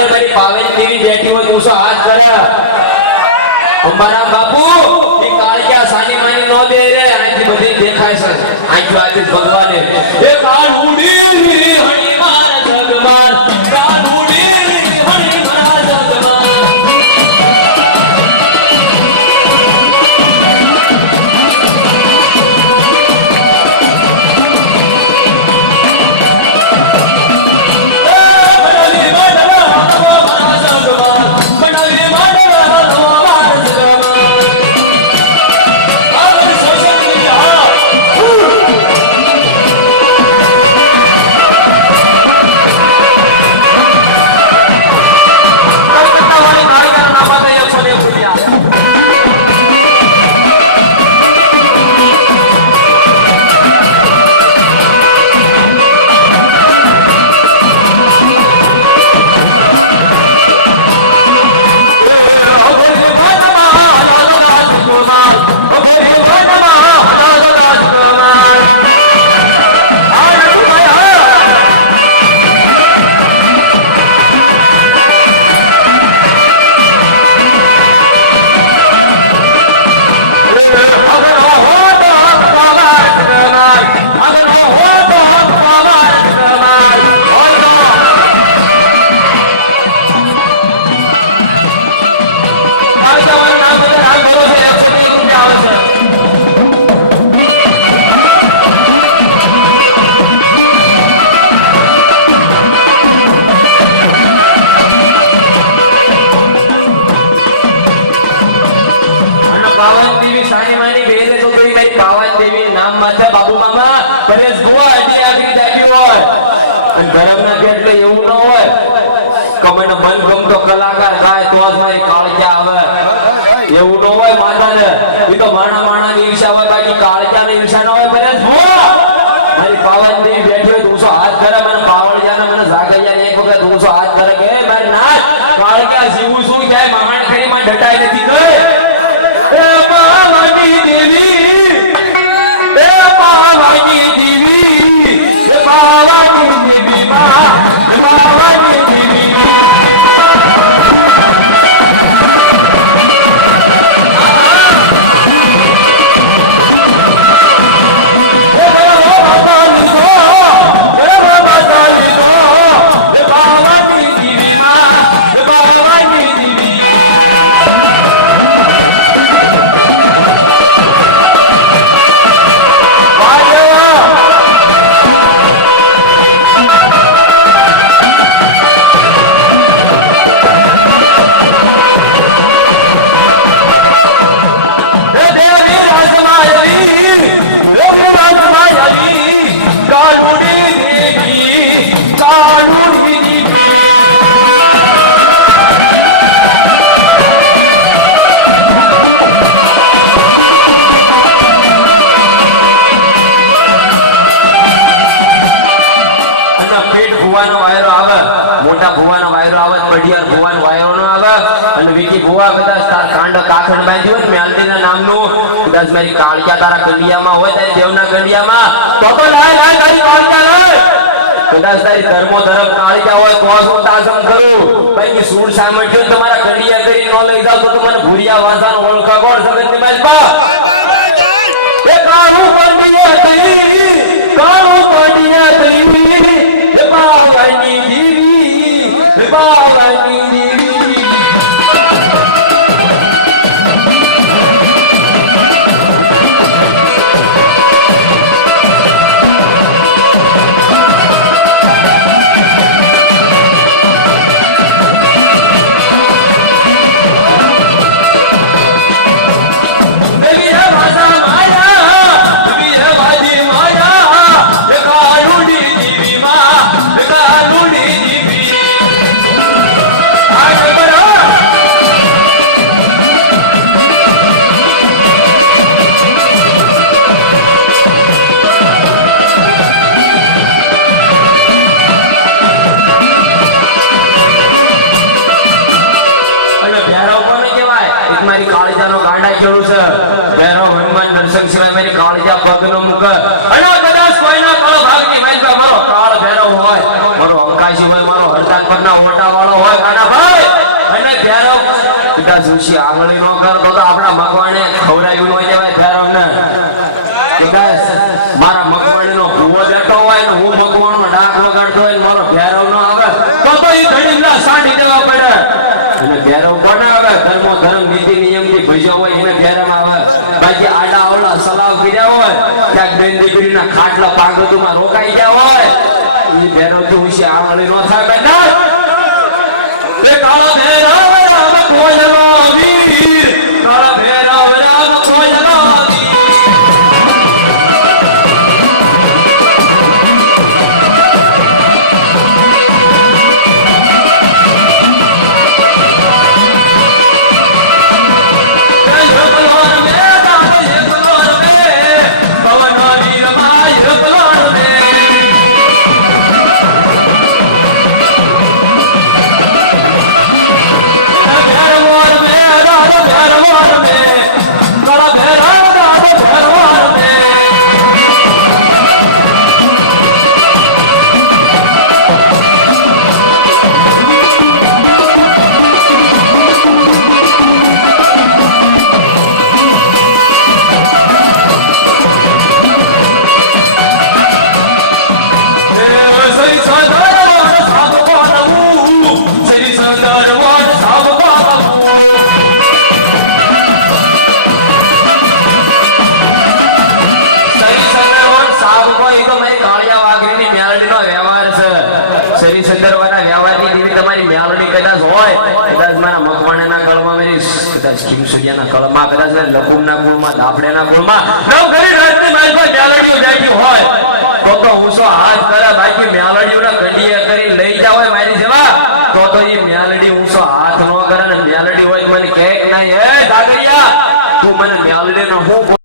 અંદર મારી પાવેલી દેવી બેઠી હોય તો હાથ કરે અમારા બાપુ એ કાળિયા સાની માની નો દે રે આથી બધી દેખાય છે આંખો આથી ભગવાને એ કાળુડી હણી માર જગમાન કાળુડી હણી માર જગમાન બાબુ મામા પરેશ ભુવા આટલી આગળ જાગી હોય અને ધરમના કે એટલે એવું ન હોય કમેનો મનગમતો કલાકાર ગાય તો જ મારી કાળજા આવે એવું ન હોય માતાને એ તો માણા માણા ની ઈર્ષા હોય બાકી કાળજા ની ઈર્ષા ન હોય પરેશ ભુવા મારી પાવન દેવી બેઠી હોય 200 હાથ કરે મને પાવળિયાને મને જાગૈયા એક વખત 200 હાથ કરે કે મારી નાચ કાળજા જીવું શું જાય મામાને ખરી માં ડટાઈ નથી ગઈ એ પાવાની દેવી પાવાની દેવી પાવાની દેવી પાવાની દેવી મારી કાળિયા તારા ગંડિયામાં હોય તારી દેવના ગંડિયામાં તો લાય લાય તારી કાળિયા લાય કદાચ તારી ધર્મો ધર્મ કાળિયા હોય તો હું તાસમ કરું ભાઈ સૂળ સામઠ્યો તમારા ગંડિયા કરી નો લઈ જાવ તો મને ભૂરિયા વાસાનો ઓળખા કોણ સગત ની માલ પા એ કાળું પડિયા તઈ કાળું પડિયા તઈ એ બાબાની દેવી એ બાબાની દેવી પગનો મુક અને કદાચ કોઈના કળો ભાગની મારી પાસે મારો કાળ ભેરો હોય મારો અંકાશી હોય મારો હરદાન ઉપરના ઓટા વાળો હોય કાના ભાઈ અને ભેરવ કદાચ ઋષિ આંગળી નો કરતો તો આપણા મગવાણે ખવડાવ્યું ન જવાય ભેરવ ને કદાચ મારા મગવાણી નો ભૂવો જતો હોય ને હું મગવાણનો ડાક વગાડતો હોય ને મારો ભેરવ ન આવે તો એ ધડીના સાંડી દેવા પડે અને ભેરવ કોને આવે ધર્મો ધર્મ નીતિ નિયમ થી ભજ્યો હોય એને ભેરવ આવે બાકી આડા ઓલા સલાવ કર્યા હોય ક્યાંક બેન દીકરીના ખાટલા પાગતુમાં રોકાઈ ગયા હોય એ ભેરવ થી ઉછી આંગળી નો થાય બેટા એ કાળો ભેરવ રામ કોયલો વીર કાળો ભેરવ રામ કોયલો હાથ નો કરે ને મેલડી હોય મને કે નહીં એ દાદરિયા તું મને મેલડી નો હું